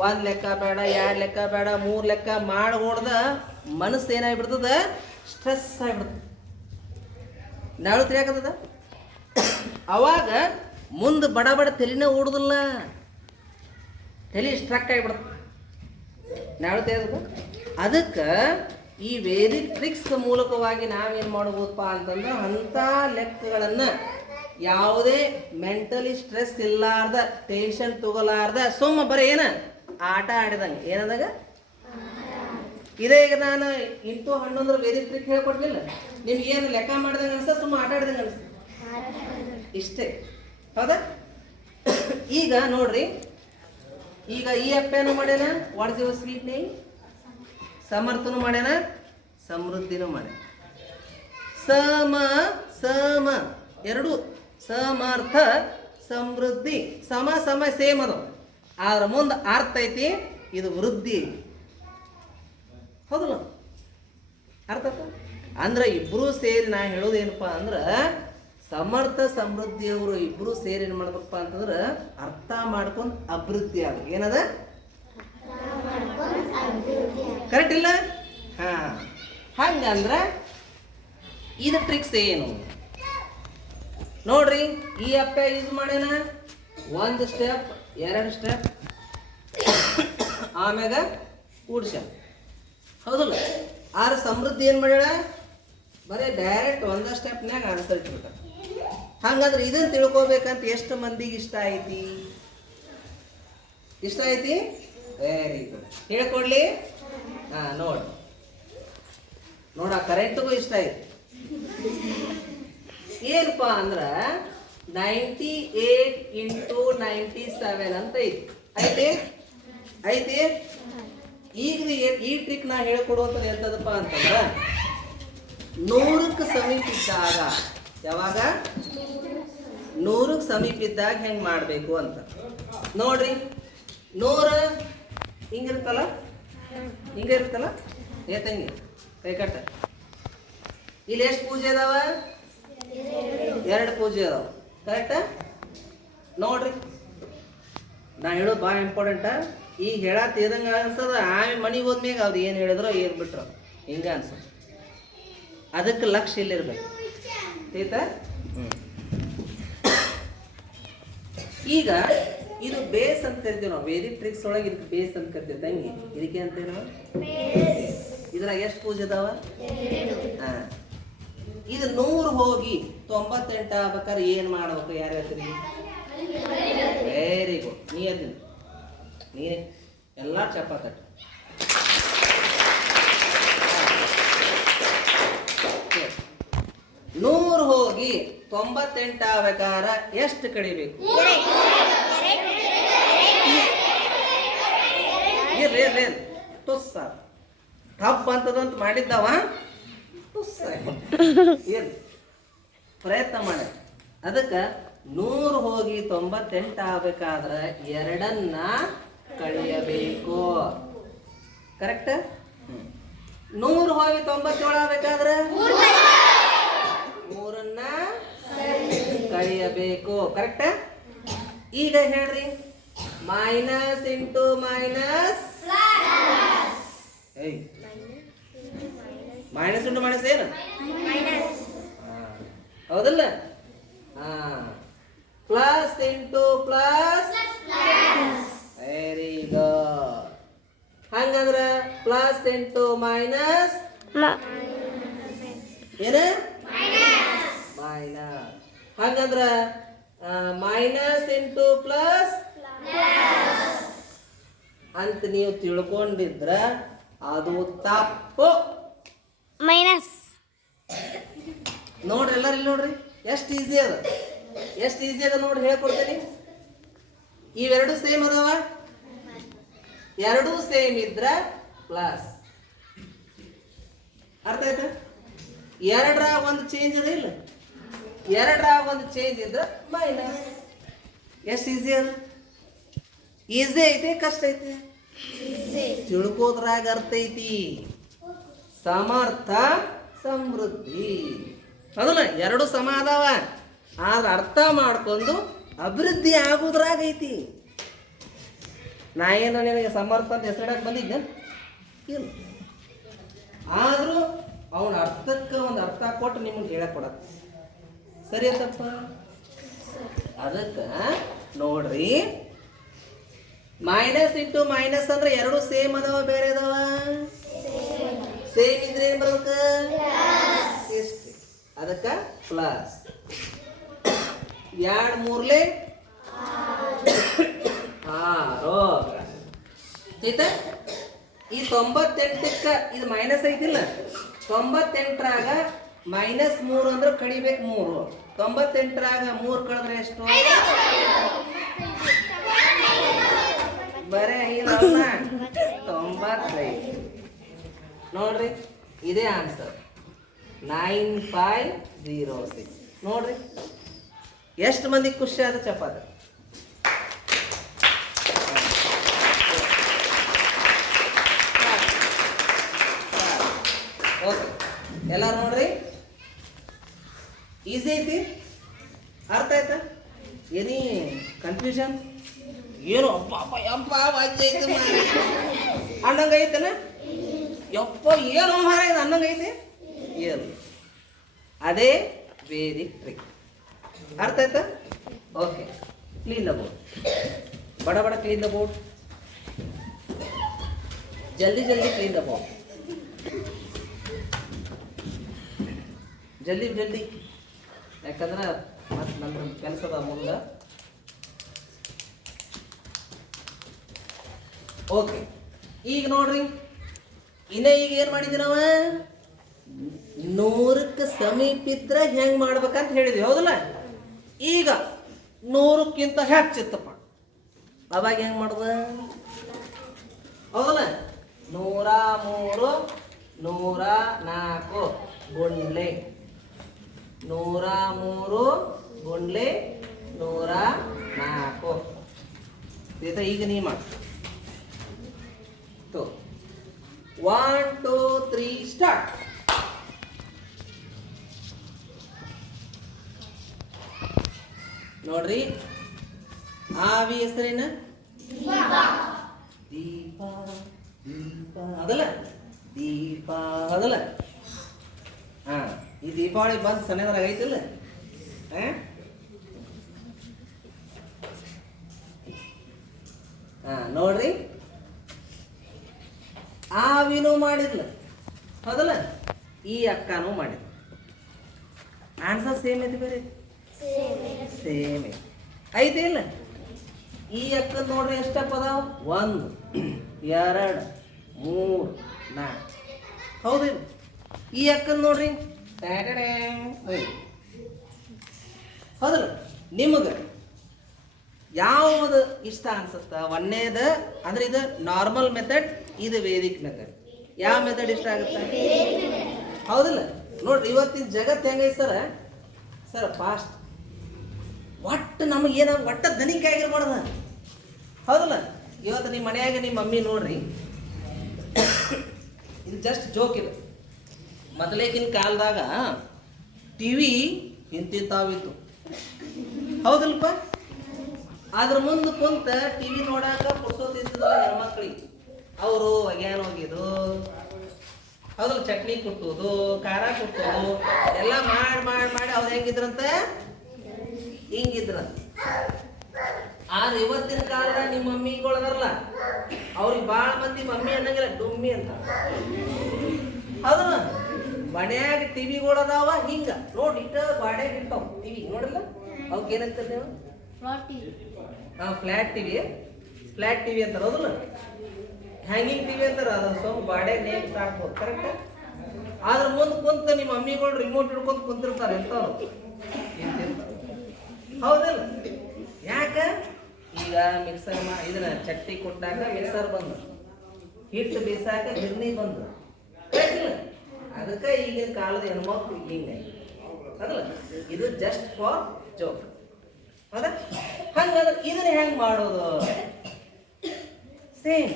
ಒಂದ್ ಲೆಕ್ಕ ಬೇಡ, ಎರಡು ಲೆಕ್ಕ ಬೇಡ, ಮೂರು ಲೆಕ್ಕ ಮಾಡಿ ಹೊಡ್ದ ಮನಸ್ಸು ಏನಾಗ್ಬಿಡ್ತದ? ಸ್ಟ್ರೆಸ್ ಆಗಿಬಿಡ್ತದೆ. ನಾಳು ತಿಳಿಯಾಕತ್ತದ ಅವಾಗ ಮುಂದೆ ಬಡ ಬಡ ತಲೆನೇ ಓಡುದಿಲ್ಲ ತಲೆ ಸ್ಟ್ರಕ್ ಆಗಿಬಿಡ್ತದೆ. ನಾಳು ತಿಳಿಯೋದು ಅದಕ್ಕೆ ಈ ವೇದಿಕ್ ಟ್ರಿಕ್ಸ್ ಮೂಲಕವಾಗಿ ನಾವೇನು ಮಾಡ್ಬೋದಪ್ಪ ಅಂತಂದ್ರೆ ಅಂಥ ಲೆಕ್ಕಗಳನ್ನು ಯಾವುದೇ ಮೆಂಟಲಿ ಸ್ಟ್ರೆಸ್ ಇಲ್ಲಾರ್ದ ಟೆನ್ಷನ್ ತಗೋಲಾರ್ದ, ಸುಮ್ಮ ಬರೀ ಏನ? ಆಟ ಆಡಿದಂಗೆ. ಏನದಾಗ? ಇದೇ ಈಗ ನಾನು ಇಂಟು ಹಣ್ಣು ಬೇರೆ ಟ್ರಿಕ್ ಹೇಳ್ಕೊಡ್ಲಿಲ್ಲ ನಿಮ್ಗೆ ಏನು ಲೆಕ್ಕ ಮಾಡ್ದಂಗೆ ಅನ್ಸ ಸುಮ್ಮ ಆಟ ಆಡ್ದಂಗೆ ಅನ್ಸ ಇಷ್ಟೇ. ಹೌದಾ? ಈಗ ನೋಡ್ರಿ. ಈಗ ಈ ಅಪ್ಪೇನು ಮಾಡ್ಯಾನ ವಾಟ್ಸ್ ಯುವರ್ ಸ್ವೀಟ್ ನೇಮ್ ಸಮರ್ಥನು ಮಾಡ್ಯಾನ, ಸಮೃದ್ಧಿನೂ ಮಾಡ್ಯಾನ. ಸಮ ಸಮ. ಎರಡು. ಸಮರ್ಥ, ಸಮೃದ್ಧಿ. ಸಮ ಸಮ, ಸೇಮ್ ಅದು ಆದ್ರ ಮುಂದೆ ಅರ್ಥ ಐತಿ, ಇದು ವೃದ್ಧಿ. ಹೌದಲ್ಲ? ಅರ್ಥ? ಅಂದ್ರೆ ಇಬ್ಬರೂ ಸೇರಿ ನಾ ಹೇಳೋದೇನಪ್ಪ ಅಂದ್ರೆ, ಸಮರ್ಥ ಸಮೃದ್ಧಿಯವರು ಇಬ್ಬರೂ ಸೇರಿ ಏನು ಮಾಡ್ಬೇಕಪ್ಪ ಅಂತಂದ್ರೆ, ಅರ್ಥ ಮಾಡ್ಕೊಂಡು ಅಭಿವೃದ್ಧಿ ಆಗ ಏನದ? ಕರೆಕ್ಟ್ ಇಲ್ಲ? ಹಾ. ಹಂಗಂದ್ರ, ಇದು ಟ್ರಿಕ್ಸ್ ಏನು? ನೋಡ್ರಿ, ಈ ಅಪ್ಪ ಯೂಸ್ ಮಾಡ್ಯಾನ? ಒಂದು ಸ್ಟೆಪ್ ಎರಡು ಸ್ಟೆಪ್ ಆಮ್ಯಾಗ ಕೂಡ್ಸ. ಹೌದಲ್ಲ ಆದ್ರೆ ಸಮೃದ್ಧಿ ಏನು ಮಾಡ್ಯಾಳ? ಬರೀ ಡೈರೆಕ್ಟ್ ಒಂದ ಸ್ಟೆಪ್ನಾಗ ಆನ್ಸರ್ ಇಟ್ಬಿಟ್ಟ. ಹಂಗಂದ್ರೆ ಇದನ್ನ ತಿಳ್ಕೊಬೇಕಂತ ಎಷ್ಟು ಮಂದಿಗೆ ಇಷ್ಟ ಐತಿ ಇಷ್ಟ ಐತಿ ವೆರಿ ಗುಡ್ ಹೇಳ್ಕೊಡ್ಲಿ? ಹಾ, ನೋಡಿ. ನೋಡ ಕರೆಂಟ್ಗೂ ಇಷ್ಟ ಐತಿ ಏನಪ್ಪಾ ಅಂದ್ರ ninety eight into ninety seven ಅಂತ ಐತಿ. ಐತೆ ಐತೆ ಈಗ ಈ- ಟ್ರಿಕ್ ನಾ ಹೇಳ್ಕೊಡುವಂಥದ್ದು ಎಂತದಪ್ಪ ಅಂತಂದ್ರ, ನೂರಕ್ಕೆ ಸಮೀಪ ಇದ್ದಾಗ, ಯಾವಾಗ? ನೂರಕ್ಕೆ ಸಮೀಪ ಇದ್ದಾಗ ಹೆಂಗೆ ಮಾಡಬೇಕು ಅಂತ. ನೋಡ್ರಿ, ನೂರ ಹಿಂಗಿರುತ್ತಲ್ಲ? ಹಿಂಗಿರುತ್ತಲ್ಲ? ಏತಂಗಿ ತಂಗಿ, ಕೈ ಕಟ್ಟ. ಇಲ್ಲಿ ಎಷ್ಟು ಪೂಜೆ ಅದಾವ? ಎರಡು ಪೂಜೆ ಅದಾವ. ಕರೆಕ್ಟ ನೋಡ್ರಿ. ನಾ ಹೇಳೋದು ಭಾಳ ಇಂಪಾರ್ಟೆಂಟ ಈಗ ಹೇಳತ್ ಇದಂಗ ಅನ್ಸದ ಆಮೇಲೆ ಮನೆಗೆ ಹೋದ್ಮ್ಯಾಗ ಅವ್ರು ಏನು ಹೇಳಿದ್ರು ಏನು ಬಿಟ್ರು. ಹಿಂಗ ಅನ್ಸದ ಅದಕ್ಕೆ ಲಕ್ಷ ಇಲ್ಲಿರ್ಬೇಕು. ಆಯ್ತಾ ಈಗ ಇದು ಬೇಸ್ ಅಂತ ಕರಿತೀವಿ ನಾವು. ವೇದಿಕ್ ಟ್ರಿಕ್ಸ್ ಒಳಗೆ ಇದಕ್ಕೆ ಬೇಸ್ ಅಂತ ಕರಿತೀವಿ ತಂಗಿ. ಇದಕ್ಕೆ ಅಂತೇನು ಇದ್ರಾಗ ಎಷ್ಟು ಪೂಜೆ ಅದಾವ? ಹಾ. ಇದು ನೂರು ಹೋಗಿ ತೊಂಬತ್ತೆಂಟು ಆಗ್ಬೇಕಾದ್ರೆ ಏನು ಮಾಡ್ಬೇಕು? ಯಾರು ಹೇಳ್ತೀರಿ? ವೆರಿ ಗುಡ್ ನೀ ಅದೀನಿ ನೀನೇ ಎಲ್ಲ ಚಪಾತಟ್ಟು ನೂರು ಹೋಗಿ ತೊಂಬತ್ತೆಂಟು ಆಗ್ಬೇಕಾರ ಎಷ್ಟು ಕಡಿಬೇಕು? ಟಪ್ ಅಂತದಂತ ಮಾಡಿದ್ದಾವ? ಪ್ರಯತ್ನ ಮಾಡ. ಅದಕ್ಕೆ ನೂರು ಹೋಗಿ ತೊಂಬತ್ತೆಂಟು ಆಗ್ಬೇಕಾದ್ರೆ ಎರಡನ್ನ ಕಳೆಯಬೇಕು. ಕರೆಕ್ಟ್ ನೂರು ಹೋಗಿ ತೊಂಬತ್ತೇಳು ಆಗ್ಬೇಕಾದ್ರೆ? ಮೂರನ್ನ ಕಳೆಯಬೇಕು. ಕರೆಕ್ಟ್ ಈಗ ಹೇಳ್ರಿ. Minus into minus minus into minus ಏನು. ಹೌದಲ್ಲ? ಹಾ. Plus into plus very good ಹಂಗಂದ್ರ ಪ್ಲಸ್ ಇಂಟು ಮೈನಸ್ ಏನು? ಮೈನಸ್ ಹಂಗಂದ್ರ ಮೈನಸ್ ಇಂಟು ಪ್ಲಸ್ ಅಂತ ನೀವು ತಿಳ್ಕೊಂಡಿದ್ರ ಅದು ತಪ್ಪು. ಮೈನಸ್. ನೋಡ್ರಿ ಎಲ್ಲರೂ ಇಲ್ಲಿ ನೋಡ್ರಿ. ಎಷ್ಟು ಈಸಿ ಅದ. ಎಷ್ಟು ಈಸಿ ಅದ ನೋಡ್ರಿ ಹೇಳ್ಕೊಡ್ತೀನಿ. ಇವೆರಡು ಸೇಮ್ ಅದಾವ? ಎರಡೂ ಸೇಮ್ ಇದ್ರ ಪ್ಲಸ್ ಅರ್ಥ ಆಯ್ತಾ? ಎರಡರ ಒಂದು ಚೇಂಜ್ ಅದ ಇಲ್ಲ? ಎರಡರ ಒಂದು ಚೇಂಜ್ ಇದ್ರ ಮೈನಸ್ ಎಷ್ಟು ಈಸಿ ಅದ? ಈಸಿ ಐತೆ ಕಷ್ಟ ಐತೆ? ತಿಳ್ಕೋದ್ರಾಗ ಅರ್ಥ ಐತಿ. ಸಮರ್ಥ ಸಮೃದ್ಧಿ. ಅದಲ್ಲ ಎರಡು ಸಮ ಅದಾವ ಆದ್ರೆ ಅರ್ಥ ಮಾಡ್ಕೊಂಡು ಅಭಿವೃದ್ಧಿ ಆಗುದ್ರಾಗೈತಿ. ನಾ ಏನು ನಿನಗೆ ಸಮರ್ಥ ಅಂತ ಹೆಸರಿಡಕ್ಕೆ ಬಂದಿದ್ದೆ? ಇಲ್ಲ. ಆದರೂ ಅವನ ಅರ್ಥಕ್ಕೆ ಒಂದು ಅರ್ಥ ಕೊಟ್ಟು ನಿಮ್ಗೆ ಹೇಳಕ್ ಕೊಡ ಸರಿ ಅಂತಪ್ಪ? ಅದಕ್ಕೆ ನೋಡ್ರಿ. ಮೈನಸ್ ಇಂಟು ಮೈನಸ್ ಅಂದ್ರೆ ಎರಡು ಸೇಮ್ ಅದಾವ, ಬೇರೆ ಅದಾವ? ಸೇಮ್ ಇದ್ರೆ ಏನು ಬರ್ಬೇಕು ಅದಕ್ಕ ಪ್ಲಸ್ ಎರಡು ಮೂರ್ಲೆ ಆರು. ಆಯ್ತಾ ಈ ತೊಂಬತ್ತೆಂಟಕ್ಕೆ ಇದು ಮೈನಸ್ ಐತಿಲ್ಲ. ತೊಂಬತ್ತೆಂಟರಾಗ ಮೈನಸ್ ಮೂರು ಅಂದ್ರೆ ಕಡಿಬೇಕು ಮೂರು. ತೊಂಬತ್ತೆಂಟರಾಗ ಮೂರು ಕಳೆದ್ರೆ ಎಷ್ಟು? ಬರೇ ಇಲ್ಲ ತೊಂಬತ್ತೈದು. ನೋಡ್ರಿ, ಇದೇ answer nine five zero six. ನೋಡ್ರಿ. ಎಷ್ಟು ಮಂದಿಗೆ ಖುಷಿ ಆದ ಚಪಾತಿ? ಓಕೆ. ಎಲ್ಲರೂ ನೋಡ್ರಿ? ಈಸಿ ಐತಿ? ಅರ್ಥ ಆಯ್ತಾ? ಏನಿ? ಕನ್ಫ್ಯೂಷನ್ ಏನು ಅಪ್ಪ ಅಪ್ಪ ಯಪ್ಪ ಯಪ್ಪ ಏನು ಮಾರ ಇದು ಏನು ಅದೇ ವೇದಿಕ್ ಟ್ರಿಕ್ ಅರ್ಥ ಆಯ್ತಾ? ಓಕೆ ಕ್ಲೀನ್ ದ ಬೋರ್ಡ್ ಬಡ ಬಡ ಕ್ಲೀನ್ ದ ಬೋರ್ಡ್ ಜಲ್ದಿ ಜಲ್ದಿ ಕ್ಲೀನ್ ದ ಬೋರ್ಡ್ ಜಲ್ದಿ ಜಲ್ದಿ. ಯಾಕಂದ್ರೆ ಮತ್ತೆ ನಮ್ಮ ಕೆಲಸದ ಮುಂದೆ. ಓಕೆ ಈಗ ನೋಡ್ರಿ. ಇನ್ನೇ ಈಗ ಏನು ಮಾಡಿದ್ವಿ ನಾವು ನೂರಕ್ಕೆ ಸಮೀಪ ಇದ್ರೆ ಹೆಂಗೆ ಮಾಡ್ಬೇಕಂತ ಹೇಳಿದ್ವಿ, ಹೌದಲ್ಲ? ಈಗ ನೂರಕ್ಕಿಂತ ಹೆಚ್ಚಿತ್ತಪ್ಪ ಅವಾಗ ಹೆಂಗೆ ಮಾಡ್ದ? ಹೌದಲ್ಲ? ನೂರ ಮೂರು, ನೂರ ನಾಲ್ಕು ಗುಂಡ್ಲೆ. ನೂರ ಮೂರು ಗುಂಡ್ಲೆ, ನೂರ ನಾಲ್ಕು. ಈಗ ನೀ ಮಾಡು. ಒನ್ ಟೂ ತ್ರೀ ಸ್ಟಾರ್ಟ್ ನೋಡ್ರಿ. ಆವಿ ಹೆಸರೇನ? ದೀಪ. ದೀಪ. ಅದಲ್ಲ ದೀಪ. ಅದಲ್ಲ ಹಾ, ಈ ದೀಪಾವಳಿ ಬಂದು ಸಣ್ಣದ್ರಾಗ ಐತಿಲ್ಲ? ಹಾ? ಹಾ, ನೋಡ್ರಿ. ಆವಿನೂ ಮಾಡಿದ್ಲ. ಹೌದಲ್ಲ? ಈ ಅಕ್ಕನೂ ಮಾಡಿದ್ಲು. ಆನ್ಸರ್ ಸೇಮ್ ಐತಿ ಬೇರೆ? ಸೇಮ್. ಐತಿ ಇಲ್ಲ ಈ ಅಕ್ಕ ನೋಡ್ರಿ ಎಷ್ಟಪ್ಪ ಅದಾವ? ಒಂದು ಎರಡು ಮೂರು ನಾಲ್ಕು. ಹೌದಿಲ್ಲ. ಈ ಅಕ್ಕ ನೋಡ್ರಿ. ಹೌದ್ರ. ಹೌದಲ್ಲ. ನಿಮಗೆ ಯಾವುದು ಇಷ್ಟ ಅನ್ಸುತ್ತ? ಒಂದೇದ ಅಂದ್ರೆ ಇದು ನಾರ್ಮಲ್ ಮೆಥಡ್ ಇದು ವೇದಿಕ್ ಮೆಥಡ್ ಯಾವ ಮೆಥಡ್ ಇಷ್ಟ ಆಗುತ್ತೆ? ಹೌದಲ್ಲ. ನೋಡ್ರಿ ಇವತ್ತಿನ ಜಗತ್ತು ಹೆಂಗೈತೆ ಸರ್? ಸರ್ ಫಾಸ್ಟ್ ಒಟ್ಟು ನಮಗೆ ಏನ ಒಟ್ಟ ಧನಿಕ ಆಗಿರ್ಬಾರ್ದ ಹೌದಲ್ಲ? ಇವತ್ತು ನಿಮ್ಮ ಮನೆಯಾಗ ನಿಮ್ಮ ಮಮ್ಮಿ ನೋಡ್ರಿ. ಇದು ಜಸ್ಟ್ ಜೋಕ್ ಇದು. ಮೊದಲೇಕಿನ ಕಾಲದಾಗ ಟಿ ವಿ ಇಂತಿಂತಾವಿತ್ತು. ಹೌದಲ್ಪ? ಅದ್ರ ಮುಂದೆ ಕುಂತ ಟಿ ವಿ ನೋಡಾಕ ಪುಸ್ತಕ ಹೆಣ್ಮಕ್ಳಿಗೆ. ಅವರು ಒಗ್ಯಾನ ಹೋಗಿದ್ದು. ಹೌದಲ್ಲ? ಚಟ್ನಿ ಕುಟ್ಟೋದು, ಖಾರ ಕುಟ್ಟೋದು, ಎಲ್ಲ ಮಾಡಿ ಮಾಡಿ ಮಾಡಿ ಅವ್ರು ಹೆಂಗಿದ್ರಂತ ಹಿಂಗಿದ್ರಂತ ಆದ್ರೆ ಇವತ್ತಿನ ಕಾಲದಾಗ ನಿಮ್ಮ ಮಮ್ಮಿಗಳದಾರಲ್ಲ ಅವ್ರಿಗೆ ಭಾಳ ಮಂದಿ ಮಮ್ಮಿ ಅನ್ನಂಗಿಲ್ಲ ಡುಮ್ಮಿ ಅಂತ. ಹೌದು ಮನ್ಯಾಗ ಟಿವಿಗಳು ಅದಾವ ಹಿಂಗ. ನೋಡಿ ಇಟ್ಟ ಬಾಡ್ಯಾಗ ಇರ್ತಾವ ಟಿವಿ ನೋಡಲ್ಲ? ಅವಕ್ಕೆ ಏನಂತಾರೆ ನೀವು? ಹಾ ಫ್ಲಾಟ್ ಟಿವಿ? ಫ್ಲಾಟ್ ಟಿವಿ ಅಂತಾರ ಹೌದಲ್ಲ ಹ್ಯಾಂಗಿಂಗ್ ಟಿವಿ ಅಂತಾರ ಅದು ಸ್ವಲ್ಪ ಬಾಡೆ ನೇಮ್ ಹಾಕ್ಬೋದು ಕರೆಕ್ಟ್ ಆದ್ರೆ ಮುಂದೆ ಕುಂತ ನಿಮ್ಮ ಮಮ್ಮಿಗಳು ರಿಮೋಟ್ ಹಿಡ್ಕೊಂಡು ಕುಂತಿರ್ತಾರೆ ಎಂಥವ್ರು ಹೌದಲ್ಲ? ಯಾಕ? ಈಗ ಮಿಕ್ಸರ್ ಮಾ ಇದನ್ನ ಚಟ್ನಿ ಕೊಟ್ಟಾಗ ಮಿಕ್ಸರ್ ಬಂದು. ಹಿಟ್ಟು ಬೀಸಾಕ ಗಿರ್ನಿ ಬಂದು? ಅದಕ್ಕೆ ಈಗಿನ ಕಾಲದ ಹೆಣ್ಮಕ್ಳು ಹಿಂಗೆ. ಅದಲ್ಲ ಇದು ಜಸ್ಟ್ ಫಾರ್ ಜೋಕ್ ಹೌದಾ? ಹಂಗಂದ್ರೆ ಇದನ್ನ ಹೆಂಗೆ ಮಾಡೋದು? ಸೇಮ್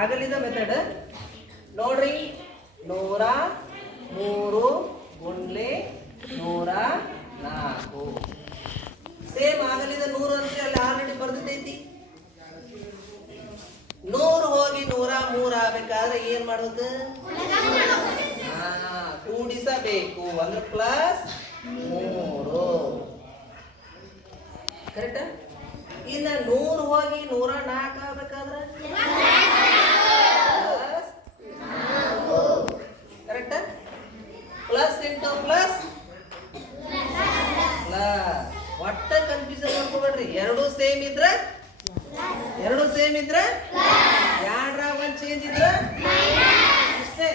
ಆಗಲಿದ ಮೆಥಡ್ ನೋಡ್ರಿ. ನೂರ ಮೂರು ಗುಂಡ್ಲೆ ನೂರ ನಾಲ್ಕು. ಸೇಮ್ ಆಗಲಿದ ನೂರು ಅಂತ ಅಲ್ಲಿ ಆಲ್ರೆಡಿ ಬರ್ದಿದ್ದೈತಿ. ನೂರು ಹೋಗಿ ನೂರ ಮೂರ್ ಆಗ್ಬೇಕಾದ್ರೆ ಏನ್ ಮಾಡ್ಬೇಕು ಕೂಡಿಸಬೇಕು. ಅಂದ್ರೆ ಪ್ಲಸ್ ಮೂರು. ಕರೆಕ್ಟ್ ಇನ್ನ ನೂರು ಹೋಗಿ ನೂರ ನಾಲ್ಕು ಆಗ್ಬೇಕಾದ್ರೆ? ಕರೆಕ್ಟ್ ಪ್ಲಸ್ ಇಂಟು ಪ್ಲಸ್ ಒಟ್ಟ ಕನ್ಫ್ಯೂಷನ್ ಮಾಡ್ಕೋಬೇಡ್ರಿ ಎರಡು ಸೇಮ್ ಇದ್ರೆ? ಎರಡು ಸೇಮ್ ಇದ್ರೆ? ಎರಡ್ರಾಗ ಒಂದ್ ಚೇಂಜ್ ಇದ್ರೆ? ಇಷ್ಟೇ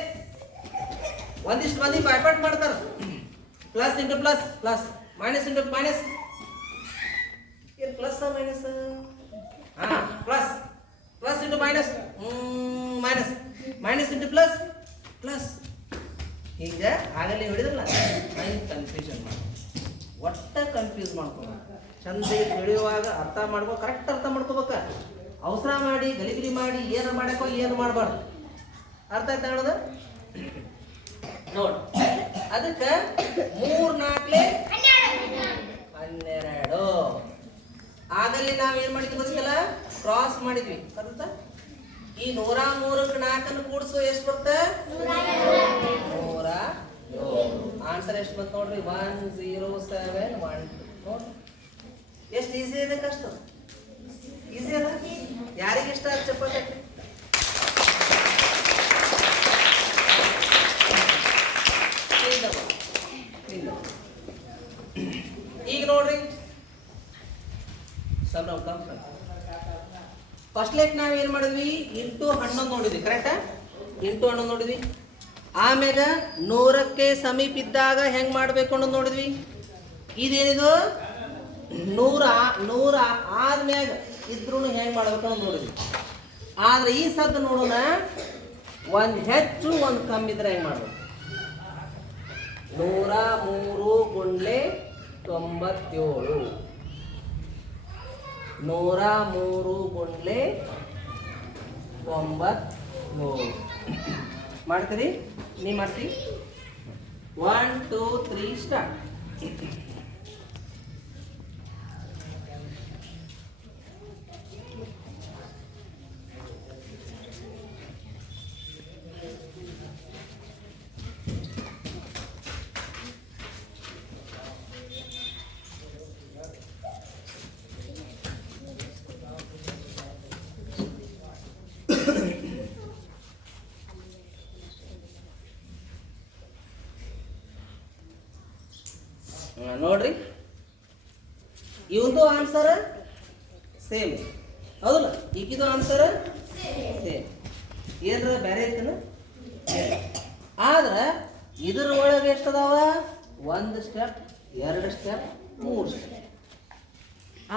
ಒಂದಿಷ್ಟು ಮಂದಿ ಬಾಯ್ಪಾಟ್ ಮಾಡ್ತಾರ. Plus into plus plus minus into minus ಏನ್ plus minus plus plus into minus minus minus into plus plus ಹಿಂಗೆ ಆಗಲೇ ಹಿಡಿದ್ರಲ್ಲ ಕನ್ಫ್ಯೂಷನ್ ಮಾಡಿ ಒಟ್ಟ ಕನ್ಫ್ಯೂಸ್ ಮಾಡ್ಕೊ ಚಂದ ತಿಳಿಯುವಾಗ ಅರ್ಥ ಮಾಡ್ಕೋ ಕರೆಕ್ಟ್ ಅರ್ಥ ಮಾಡ್ಕೋಬೇಕ. ಅವಸರ ಮಾಡಿ, ಗಲಿಬಿಲಿ ಮಾಡಿ, ಏನು ಮಾಡಕ್ಕೋ ಏನು ಮಾಡಬಾರ್ದು. ಅರ್ಥ ಆಯ್ತಾ ಹೇಳೋದು? ನೋಡ್. ಅದಕ್ಕೆ ಮೂರ್ ನಾಲ್ಕಲೆ ಹನ್ನೆರಡು. ಆಗಲ್ಲಿ ನಾವ್ ಏನ್ ಮಾಡಿದ್ವಿ ಗೊತ್ತಿಲ್ಲ? ಕ್ರಾಸ್ ಮಾಡಿದ್ವಿ. ಕರೆಕ್ಟ? ಈ ನೂರ ಮೂರಕ್ಕೆ ನಾಲ್ಕನ್ನು ಕೂಡಿಸೋ, ಎಷ್ಟು ಬರುತ್ತೆ? ನೂರ ಆನ್ಸರ್ ಎಷ್ಟು ಬಂತು ನೋಡ್ರಿ? ಒನ್ ಜೀರೋ ಸೆವೆನ್ ಒನ್ ನೋಡ್ರಿ ಎಷ್ಟು ಈಸಿ ಇದೆ ಕಷ್ಟ? ಈಸಿ ಅದ ಯಾರಿಗೆ ಇಷ್ಟ ಆದ ಚಪಾತಿ. ಈಗ ನೋಡ್ರಿ. ಸರ್, ನಾವು ಫಸ್ಟ್ ಲೇಟ್ ನಾವು ಏನ್ ಮಾಡಿದ್ವಿ? ಇಂಟು ಹನ್ನೊಂದು ನೋಡಿದ್ವಿ ಕರೆಕ್ಟಾ ಇಂಟು ಹಣ್ಣು ನೋಡಿದ್ವಿ. ಆಮ್ಯಾಗ ನೂರಕ್ಕೆ ಸಮೀಪ ಇದ್ದಾಗ ಹೆಂಗ್ ಮಾಡ್ಬೇಕು ಅನ್ನೋದು ನೋಡಿದ್ವಿ. ಇದೇನಿದು? ನೂರ ನೂರ ಆದ್ಮ್ಯಾಗ ಇದ್ರೂ ಹೆಂಗ್ ಮಾಡ್ಬೇಕು ನೋಡಿದ್ವಿ. ಆದ್ರೆ ಈ ಸದ್ದು ನೋಡೋಣ, ಒಂದ್ ಹೆಚ್ಚು, ಒಂದ್ ಕಮ್ಮಿ ಇದ್ರೆ ಹೆಂಗ್ ಮಾಡ್ಬೇಕು? ನೂರ ಮೂರು ಗುಂಡ್ಲೆ ತೊಂಬತ್ತೇಳು. ನೂರ ಮೂರು ಗುಂಡ್ಲೆ ತೊಂಬತ್ತೇಳು. ಮಾಡ್ತೀರಿ? ನೀ ಮಾಡ್ತಿ ಒನ್ ಟೂ ತ್ರೀ ಸ್ಟಾರ್ಟ್ ನೋಡ್ರಿ. ಇವಂದು ಆನ್ಸರ್ ಸೇಮ್ ಹೌದಲ್ಲ? ಈಗಿದು ಆನ್ಸರ್ ಸೇಮ್ ಏನ್ರ ಬೇರೆ ಐತನ? ಆದ್ರೆ ಇದ್ರ ಒಳಗೆ ಎಷ್ಟದಾವ? ಒಂದು ಸ್ಟೆಪ್ ಎರಡು ಸ್ಟೆಪ್ ಮೂರು ಸ್ಟೆಪ್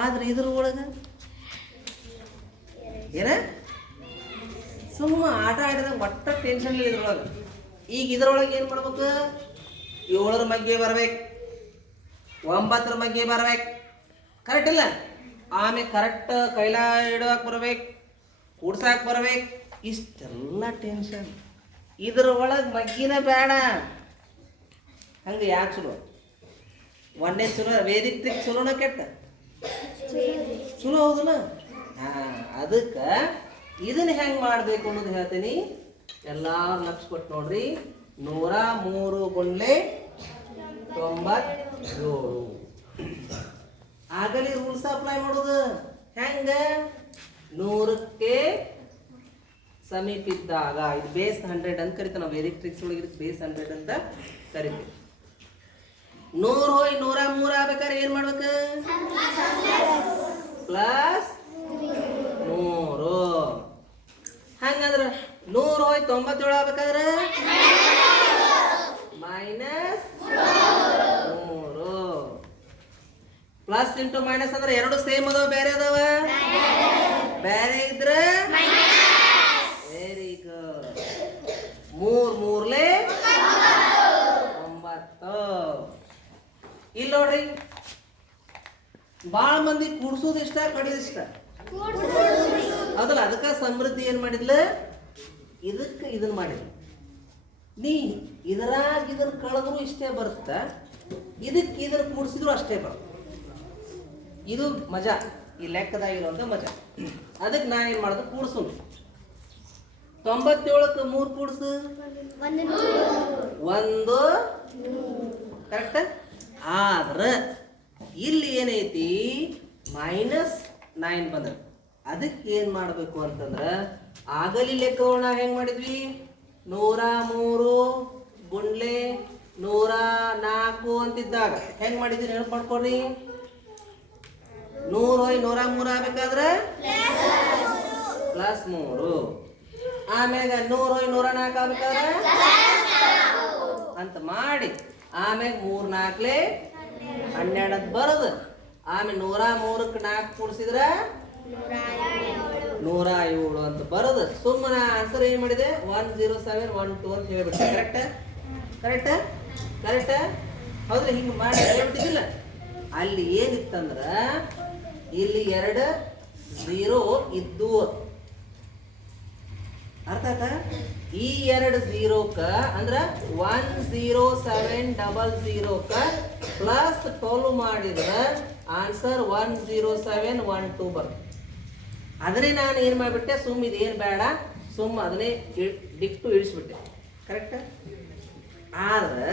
ಆದ್ರೆ ಇದ್ರ ಒಳಗೆ? ಏನ? ಸುಮ್ಮ ಆಟ ಆಡಿದಾಗ ಒಟ್ಟ ಟೆನ್ಷನ್ ಇಲ್ಲ ಇದ್ರೊಳಗೆ. ಈಗ ಇದ್ರೊಳಗೆ ಏನು ಮಾಡ್ಬೇಕು? ಏಳರ ಮಗ್ಗೆ ಬರ್ಬೇಕು. ಒಂಬತ್ತರ ಬಗ್ಗೆ ಬರ್ಬೇಕು. ಕರೆಕ್ಟ್ ಇಲ್ಲ? ಆಮೇಲೆ ಕರೆಕ್ಟ್ ಕೈಲ ಇಡೋಕೆ ಬರ್ಬೇಕು, ಕೂಡ್ಸಾಕ್ ಬರ್ಬೇಕು. ಇಷ್ಟೆಲ್ಲ ಟೆನ್ಷನ್ ಇದ್ರ ಒಳಗೆ ಮಗ್ಗಿನ ಬೇಡ ಹಂಗೆ ಯಾಕೆ ಚಲೋ ಒಂದೇ ಚಲೋ ವೇದಿಕ್ ಚಲೋನ ಕೆಟ್ಟ? ಚಲೋ ಹೌದಲ್ಲ? ಹಾಂ, ಅದಕ್ಕೆ ಇದನ್ನ ಹೆಂಗೆ ಮಾಡಬೇಕು ಅನ್ನೋದು ಹೇಳ್ತೀನಿ. ಎಲ್ಲ ಲಕ್ಷ ಕೊಟ್ಟು ನೋಡ್ರಿ. ನೂರ ಮೂರು ಗುಂಡ್ಲೆ ತೊಂಬತ್ತೇಳು. ಆಗಲಿ ರೂಲ್ಸ್ ಅಪ್ಲೈ ಮಾಡೋದು. ಹೆಂಗ? ನೂರಕ್ಕೆ ಸಮೀಪ ಇದ್ದಾಗ ಇದು ಬೇಸ್ ಹಂಡ್ರೆಡ್ ಅಂತ ಕರಿತೀವಿ ನಾವು ಎಲೆಕ್ಟ್ರಿಕ್ಸ್ ಟ್ರಿಕ್ಸ್ ಒಳಗೆ ಬೇಸ್ ಹಂಡ್ರೆಡ್ ಅಂತ ಕರಿತೀವಿ. ನೂರು ಹೋಯ್ ನೂರ ಮೂರ ಆಗ್ಬೇಕಾದ್ರೆ ಏನ್ ಮಾಡ್ಬೇಕು? ಪ್ಲಸ್ ನೂರು ಹಂಗಂದ್ರ ನೂರು ಹೋಯ್ ತೊಂಬತ್ತೇಳು ಆಗ್ಬೇಕಾದ್ರೆ? ಮೈನಸ್ ಮೂರು ಪ್ಲಸ್ ಇಂಟು ಮೈನಸ್ ಅಂದ್ರೆ ಎರಡು ಸೇಮ್ ಅದಾವ, ಬೇರೆ ಅದಾವ? ಬೇರೆ ಇದ್ರೆ? ವೆರಿ ಗುಡ್ ಮೂರ್ ಮೂರ್ಲೆ? ಒಂಬತ್ತು. ಇಲ್ಲ ನೋಡ್ರಿ. ಬಾಳ ಮಂದಿ ಕೂಡ್ಸೋದು ಇಷ್ಟ, ಕಡಿಯೋದು ಇಷ್ಟ? ಅದಲ್ಲ, ಅದಕ್ಕೆ ಸಮೃದ್ಧಿ ಏನ್ ಮಾಡಿದ್ಲ? ಇದಕ್ಕೆ ಇದನ್ನ ಮಾಡಿದ್ಲು. ನೀ ಇದರಾಗ ಇದನ್ನ ಕಳೆದ್ರು ಇಷ್ಟೇ ಬರುತ್ತ? ಇದಕ್ಕೆ ಇದನ್ನ ಕೂಡಿಸಿದ್ರು ಅಷ್ಟೇ ಬರುತ್ತೆ? ಇದು ಮಜಾ. ಈ ಲೆಕ್ಕದಾಗಿರುವಂಥ ಮಜಾ. ಅದಕ್ಕೆ ನಾ ಏನು ಮಾಡೋದು? ಕೂಡ್ಸು ತೊಂಬತ್ತೇಳಕ್ಕೆ ಮೂರು ಕೂಡ್ಸು. ಒಂದು. ಕರೆಕ್ಟ್ ಆದ್ರೆ ಇಲ್ಲಿ ಏನೈತಿ? ಮೈನಸ್ ನೈನ್ ಬಂದ ಅದಕ್ಕೆ ಏನು ಮಾಡಬೇಕು ಅಂತಂದ್ರೆ ಆಗಲಿ ಲೆಕ್ಕವನ್ನ ಹೆಂಗೆ ಮಾಡಿದ್ವಿ? ನೂರ ಮೂರು ಗುಂಡ್ಲೆ ನೂರ ನಾಲ್ಕು ಅಂತಿದ್ದಾಗ. ಹೆಂಗೆ ಮಾಡಿದ್ವಿ ನೆನಪು ಮಾಡ್ಕೊಡ್ರಿ ನೂರು ನೂರ ಮೂರು ಆಗ್ಬೇಕಾದ್ರೆ? ಪ್ಲಸ್ ಮೂರು. ಆಮ್ಯಾಗ ನೂರು ನೂರ ನಾಲ್ಕು ಆಗ್ಬೇಕಾದ್ರೆ? ಅಂತ ಮಾಡಿ ಆಮೇಲೆ ಮೂರ್ ನಾಲ್ಕಲೆ ಅಂತ ಬರೋದು. ಆಮೇಲೆ ನೂರ ಮೂರಕ್ಕೆ ನಾಲ್ಕು ಕೂಡಿಸಿದ್ರೆ? ನೂರ ಏಳು ಅಂತ ಬರೋದು. ಸುಮ್ಮನೆ ಆನ್ಸರ್ ಏನು ಮಾಡಿದೆ? One zero seven, one two ಅಂತ ಹೇಳ್ಬಿಟ್ಟೆ ಕರೆಕ್ಟ್ ಕರೆಕ್ಟ್ ಕರೆಕ್ಟ್ ಹೌದ್ರಿ, ಹಿಂಗೆ ಮಾಡಿ ಹೇಳ್ಬಿಟ್ಟಿದ್ದಿಲ್ಲ. ಅಲ್ಲಿ ಏನಿತ್ತಂದ್ರ ಇಲ್ಲಿ ಎರಡು ಝೀರೋ ಇದ್ದು. ಅರ್ಥ ಆಯ್ತಾ? ಈ ಎರಡು ಝೀರೋಕ ಅಂದ್ರ ಒನ್ ಝೀರೋ ಸೆವೆನ್ ಡಬಲ್ ಝೀರೋಕ ಪ್ಲಸ್ ಟೋಲು ಮಾಡಿದ್ರೆ answer one zero seven one two ಬರ್ತದೆ ಅದನ್ನೇ ನಾನು ಏನು ಮಾಡಿಬಿಟ್ಟೆ? ಸುಮ್ಮ ಇದೇನು ಬೇಡ ಸುಮ್ಮ ಅದನ್ನೇ ಡಿಕ್ಟು ಇಳಿಸ್ಬಿಟ್ಟೆ. ಕರೆಕ್ಟ್ ಆದ್ರೆ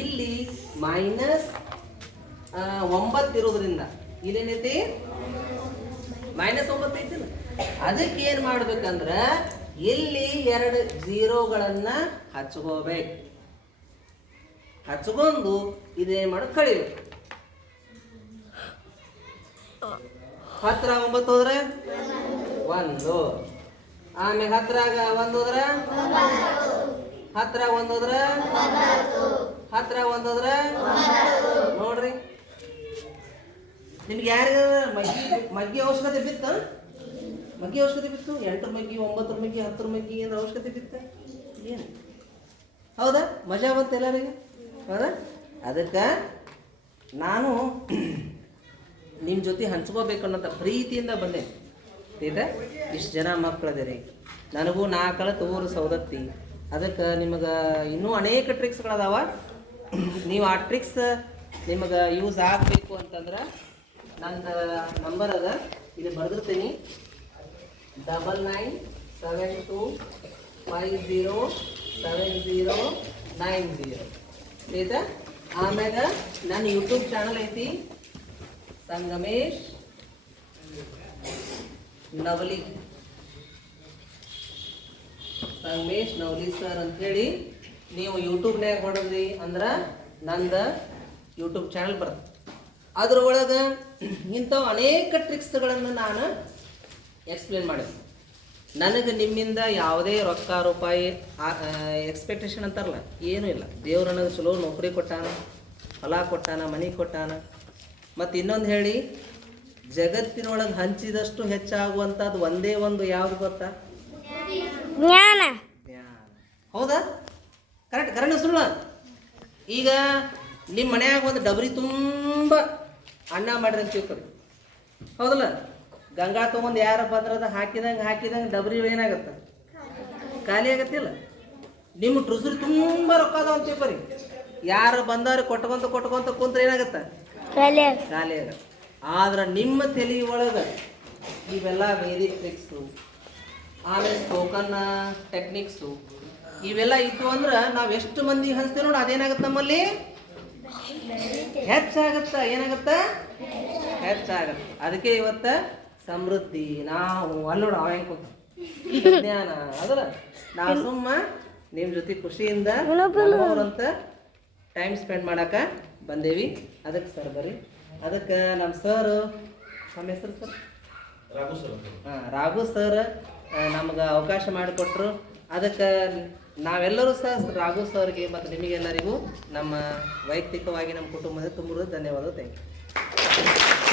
ಇಲ್ಲಿ ಮೈನಸ್ ಒಂಬತ್ತು ಇರೋದ್ರಿಂದ ಇಲ್ಲೇನೈತಿ ಮೈನಸ್ ಒಂಬತ್ತು ಐತಿ ಅದಕ್ಕೆ ಏನು ಮಾಡ್ಬೇಕಂದ್ರೆ ಇಲ್ಲಿ ಎರಡು ಜೀರೋಗಳನ್ನ ಹಚ್ಕೋಬೇಕು. ಹಚ್ಕೊಂಡು ಇದೇನ್ ಮಾಡೋದು ಕಳಿಬೇಕು ಹತ್ರ ಒಂಬತ್ತು ಹೋದ್ರೆ? ಒಂದು. ಆಮೇಲೆ ಹತ್ರಾಗ ಒಂದು ಹೋದ್ರ? ಹತ್ರ ಒಂದು ಹೋದ್ರ? ಹತ್ರ ಒಂದು ಹೋದ್ರ? ನೋಡ್ರಿ. ನಿಮ್ಗೆ ಯಾರಿಗ ಮಗ್ಗಿ ಮಗ್ಗಿ ಅವಶ್ಯಕತೆ ಬಿತ್ತ? ಮಗ್ಗಿ ಅವಶ್ಯಕತೆ ಬಿತ್ತು? ಎಂಟು ಮಗ್ಗಿ ಒಂಬತ್ತರ ಮಗ್ಗಿ ಹತ್ತರ ಮಗ್ಗಿ ಏನಾರ ಅವಶ್ಯಕತೆ ಬಿತ್ತ? ಏನು? ಹೌದಾ? ಮಜಾ ಬಂತು ಎಲ್ಲರಿಗೆ? ಹೌದಾ? ಅದಕ್ಕೆ ನಾನು ನಿಮ್ಮ ಜೊತೆ ಹಂಚ್ಕೋಬೇಕನ್ನೋಂಥ ಪ್ರೀತಿಯಿಂದ ಬಂದೆ. ಇದೆ ಇಷ್ಟು ಜನ ಮಕ್ಕಳದಿರಿ. ನನಗೂ ನಾಲ್ಕಳ ತೋರು ಸೌದತ್ತಿ ಅದಕ್ಕೆ ನಿಮಗೆ ಇನ್ನೂ ಅನೇಕ ಟ್ರಿಕ್ಸ್ಗಳದಾವ ನೀವು ಆ ಟ್ರಿಕ್ಸ್ ನಿಮಗೆ ಯೂಸ್ ಆಗಬೇಕು ಅಂತಂದ್ರೆ ನನ್ನ ನಂಬರ್ ಅದ. ಇಲ್ಲಿ ಬರೆದಿರ್ತೀನಿ. Double nine seven two five zero seven zero nine zero ಆಯ್ತಾ? ಆಮ್ಯಾಗ ನನ್ನ ಯೂಟ್ಯೂಬ್ ಚಾನಲ್ ಐತಿ. ಸಂಗಮೇಶ್ ನವಲಿ. ಸಂಗಮೇಶ್ ನವಲಿ ಸರ್ ಅಂತೇಳಿ ನೀವು ಯೂಟ್ಯೂಬ್ನ್ಯಾಗ ಹೊಡೆದ್ರಿ ಅಂದ್ರೆ ನಂದು ಯೂಟ್ಯೂಬ್ ಚಾನಲ್ ಬರುತ್ತೆ. ಅದ್ರೊಳಗೆ ಇಂಥವು ಅನೇಕ ಟ್ರಿಕ್ಸ್ಗಳನ್ನು ನಾನು ಎಕ್ಸ್ಪ್ಲೇನ್ ಮಾಡಿದೆ. ನನಗೆ ನಿಮ್ಮಿಂದ ಯಾವುದೇ ರೊಕ್ಕ ರೂಪಾಯಿ ಎಕ್ಸ್ಪೆಕ್ಟೇಷನ್ ಅಂತಾರಲ್ಲ ಏನೂ ಇಲ್ಲ. ದೇವ್ರು ನನಗೆ ಚಲೋ ನೌಕರಿ ಕೊಟ್ಟಾನ ಹೊಲ ಕೊಟ್ಟಾನ ಮನೆ ಕೊಟ್ಟಾನ. ಮತ್ತು ಇನ್ನೊಂದು ಹೇಳಿ ಜಗತ್ತಿನೊಳಗೆ ಹಂಚಿದಷ್ಟು ಹೆಚ್ಚಾಗುವಂಥದ್ದು ಒಂದೇ ಒಂದು ಯಾವುದು ಗೊತ್ತಾ? ಜ್ಞಾನ. ಜ್ಞಾನ ಹೌದಾ? ಕರೆಕ್ಟ್ ಕರೆಕ್ಟ್ ಸುಳ್ಳ. ಈಗ ನಿಮ್ಮ ಮನೆಯಾಗ ಒಂದು ಡಬರಿ ತುಂಬ ಅನ್ನ ಮಾಡ್ರಿ ಅಂತ ತಿಳ್ಕೊರಿ. ಹೌದಲ್ಲ? ಗಂಗಾ ತೊಗೊಂಡು ಯಾರ ಬಂದ್ರದ ಹಾಕಿದಂಗೆ ಹಾಕಿದಂಗೆ ಡಬರಿ ಏನಾಗತ್ತೆ ಖಾಲಿ ಆಗತ್ತಿಲ್ಲ? ನಿಮ್ಮ ಟ್ರುಸರು ತುಂಬ ರೊಕ್ಕ ಅದಾವ ಅಂತ ತಿಳ್ಕೊರಿ. ಯಾರು ಬಂದವ್ರು ಕೊಟ್ಕೊಂತ ಕೊಟ್ಕೊಂತ ಕುಂತ್ರೆ ಏನಾಗತ್ತೆ? ಖಾಲಿ ಖಾಲಿ ಆಗತ್ತೆ ಆದ್ರೆ ನಿಮ್ಮ ತಲೆ ಒಳಗೆ ಇವೆಲ್ಲ ವೇದಿಕ್ ಟ್ರಿಕ್ಸು ಆಮೇಲೆ ಸ್ಪೋಕನ್ ಟೆಕ್ನಿಕ್ಸು ಇವೆಲ್ಲ ಇತ್ತು ಅಂದ್ರೆ ನಾವು ಎಷ್ಟು ಮಂದಿ ಹಂಚ್ತೇವೆ ನೋಡಿ ಅದೇನಾಗತ್ತೆ ನಮ್ಮಲ್ಲಿ? ಹೆಚ್ಚಾಗತ್ತ? ಏನಾಗತ್ತ? ಹೆಚ್ಚಾಗತ್ತ. ಅದಕ್ಕೆ ಇವತ್ತ ಸಮೃದ್ಧಿ. ನಾವು ಅಲ್ಲೋಡ ಅವ ಹೆಂಗ್ ಜ್ಞಾನ ಅದಲ್ಲ? ನಾವು ಸುಮ್ಮ ನಿಮ್ಮ ಜೊತೆ ಖುಷಿಯಿಂದ ಅಂತ ಟೈಮ್ ಸ್ಪೆಂಡ್ ಮಾಡಾಕ ಬಂದೇವಿ. ಅದಕ್ಕೆ ಸರ್ ಬರ್ರಿ. ಅದಕ್ಕೆ ನಮ್ಮ ಸರ್ ನಮ್ಮ ಹೆಸರು ಸರ್ ಹಾಂ ರಾಘು ಸರ್ ನಮ್ಗೆ ಅವಕಾಶ ಮಾಡಿಕೊಟ್ರು. ಅದಕ್ಕೆ ನಾವೆಲ್ಲರೂ ಸಹ ರಾಘು ಸರ್ಗೆ ಮತ್ತು ನಿಮಗೆಲ್ಲರಿಗೂ ನಮ್ಮ ವೈಯಕ್ತಿಕವಾಗಿ ನಮ್ಮ ಕುಟುಂಬದ ತುಂಬ ಧನ್ಯವಾದ. Thank you